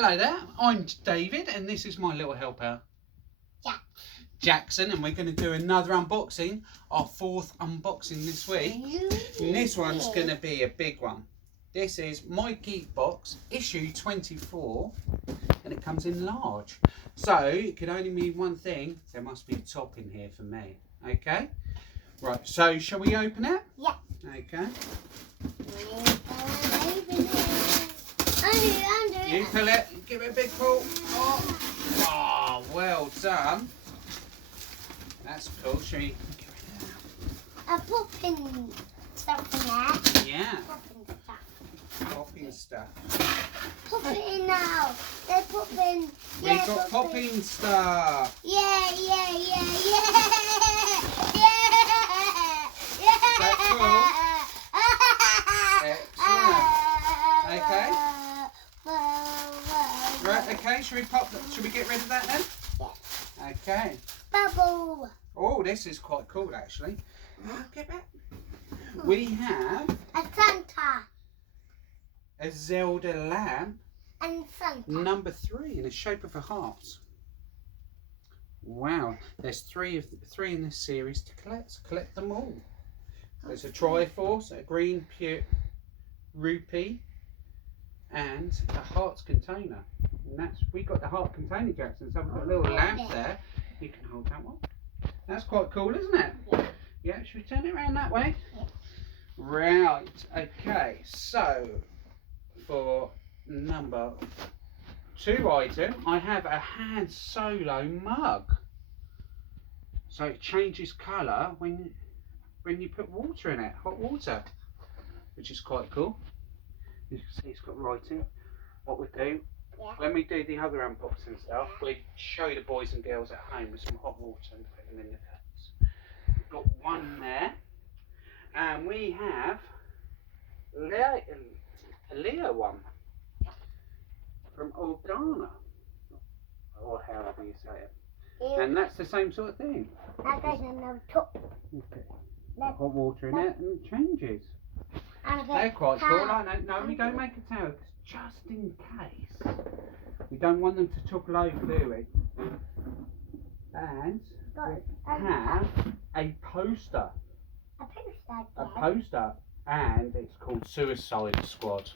Hello there, I'm David and this is my little helper, Jackson, and we're going to do another unboxing, our fourth unboxing this week. And this one's going to be a big one. This is My Geek Box, issue 24, and it comes in large. So, it can only mean one thing, there must be a top in here for me, okay? Right, so shall we open it? Yeah. Okay. You pull it, give it a big pull. Oh, well done. That's cool. Shall we get rid of that? A popping stuff in there. Yeah. Popping stuff. Popping stuff. Pop it in now. They're popping. We've got popping stuff. Yeah. Is that cool? Excellent. Okay. Right, okay, should we get rid of that then? Yeah. Okay. Bubble. Oh, this is quite cool actually. Get back. We have A Santa. a Zelda lamp, And Santa. number 3, in the shape of a heart. Wow, there's three in this series to collect. So collect them all. There's a Triforce, a green pure rupee, and a hearts container. And we got the heart container, Jackson. So we've got a little lamp there. You can hold that one. That's quite cool, isn't it? Yeah. Yeah, should we turn it around that way? Yeah. Right, okay, so for number 2 item, I have a Han Solo mug. So it changes colour when you put water in it, hot water, which is quite cool. You can see it's got writing. What we do, Yeah. when we do the other unboxing stuff, we show the boys and girls at home with some hot water and put them in the cups. We've got one there, and we have a Leo one from Ordana, or however you say it. And that's the same sort of thing. That goes in the top. Okay. Hot water in it and it changes. And They're quite cool. I know. No, we don't make a towel just in case. We don't want them to topple over, do we? And we have a poster. A poster. And it's called Suicide Squad,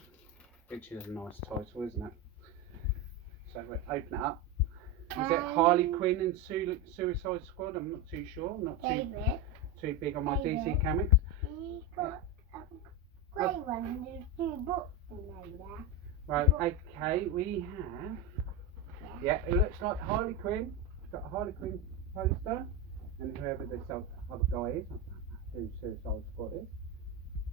which is a nice title, isn't it? So we'll open it up. Is it Harlequin and Suicide Squad? I'm not too sure. I'm not too big on my DC comics. He's got a grey one and there's 2 books in there. Right, okay, we have. Yeah, it looks like Harlequin. It's got a Harlequin poster, and whoever this other guy is, I don't know who Suicide Squad is.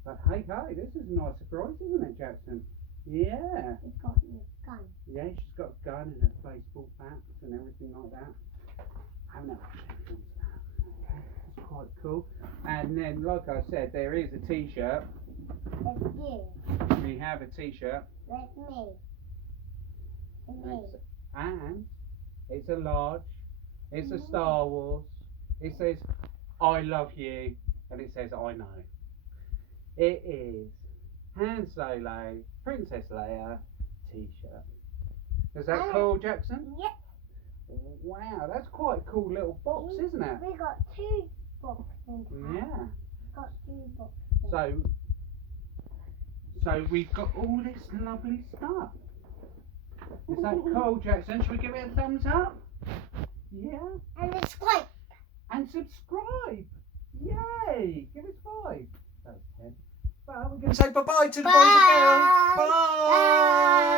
But hey, this is a nice surprise, isn't it, Jackson? Yeah. He's got his gun. Yeah, she's got a gun and a baseball bat and everything like that. I haven't actually thought of that. Okay, that's quite cool. And then, like I said, there is a T-shirt. That's you. We have a T-shirt. That's me. And it's a large. It's a Star Wars. It says, I love you. And it says, I know. It is Han Solo, Princess Leia T-shirt. Is that cool, Jackson? Yep. Wow, that's quite a cool little box, isn't it? We got 2 boxes. Yeah. Got 2 boxes. So we've got all this lovely stuff. Is that cool, Jackson? Should we give it a thumbs up? Yeah. And it's quite. And subscribe. Yay! Give us 5. That was 10. Well, we're going to say bye-bye to the boys and girls. Bye!